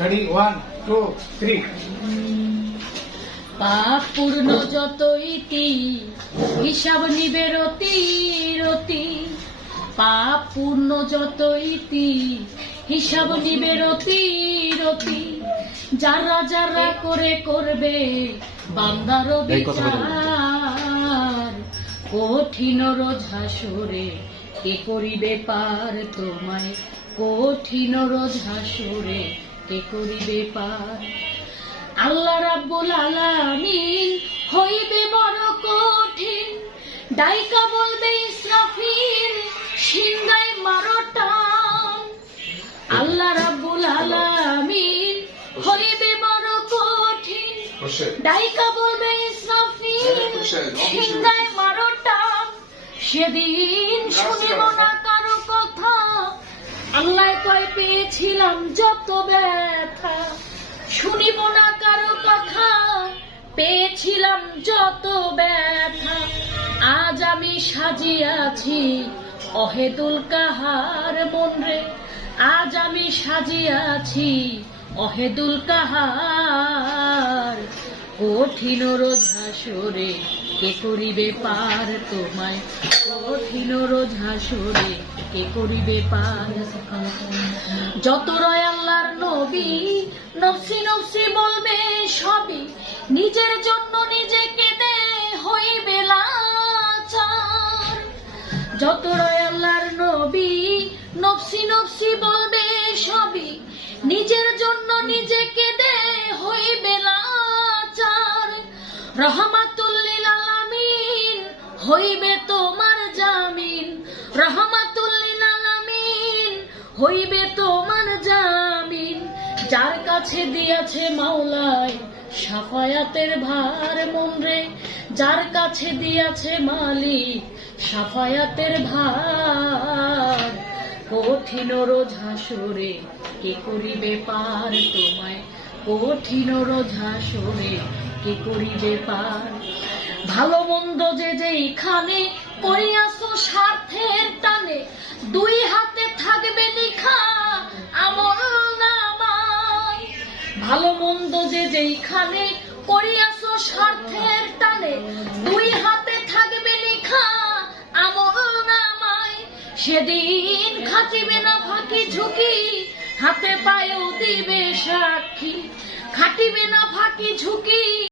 Ready 1 2 3 পাপ পূর্ণ যত ইতি হিসাব নিবে রতি রতি। পাপ পূর্ণ যত ইতি হিসাব নিবে রতি রতি। যারা যারা করে করবে বান্দার বিচার, কঠিন রোজ হাসরে কে করিবে পার তোমায়, কঠিন রোজ হাসরে কে করিবে পার। আল্লাহ রাব্বুল আলামিন হইবে বড় কঠিন, ডাইকা বলবে ইসরাফিল সিংহায় মারো টান। আল্লাহ রাব্বুল আলামিন হইবে বড় কঠিন, ডাইকা বলবে ইসরাফিল সিংহায় মারো টান। সেদিন শুনিব না কারো কথা, আল্লাহ কয় পেয়েছিলাম যত ব্যথা। শুনিব না কারো কথা, পেয়েছিলাম যত ব্যথা। আজ আমি সাজিয়াছি অহেতুল কাহার মন রে, আজ আমি সাজিয়াছি অহেতুল কাহার। কঠিন রোজ হাসরে কে করিবে পার তোমায়, কঠিন রোজ হাসরে কে করিবে পার। যত রয় আল্লাহর নবী নফসি নফসি বলবে সবই, নিজের জন্য নিজে কেঁদে হইবে লাচার। যত রয় আল্লাহর নবী নফসি নফসি বলবে সবই, নিজের জন্য নিজে কেঁদে হইবে লাচার। রহমাতুল লিল আলামিন হইবে তোমার জামিন, রহমাতুল লিল আলামিন হইবে তোমার জামিন। যার কাছে দিয়েছে মাওলায় সাফায়াতের ভার মন রে, যার কাছে দিয়েছে মালিক সাফায়াতের ভার। কঠিন রোজ হাসরে কে করিবে পার তোমায়, কঠিন রোজ হাসরে কে করিবে পার। ভালো মন্দ যে যেইখানে করিয়াছো স্বার্থের টানে, দুই হাতে থাকবে লিখা আমল নামায়। ভালো মন্দ যে যেইখানে করিয়াছো স্বার্থের টানে, দুই হাতে থাকবে লিখা আমল নামায়। সেদিন খাটিবে না ফাঁকি ঝুঁকি, হাতে পায়েও দিবে সাক্ষী। খাটিবে না ফাঁকি ঝুঁকি।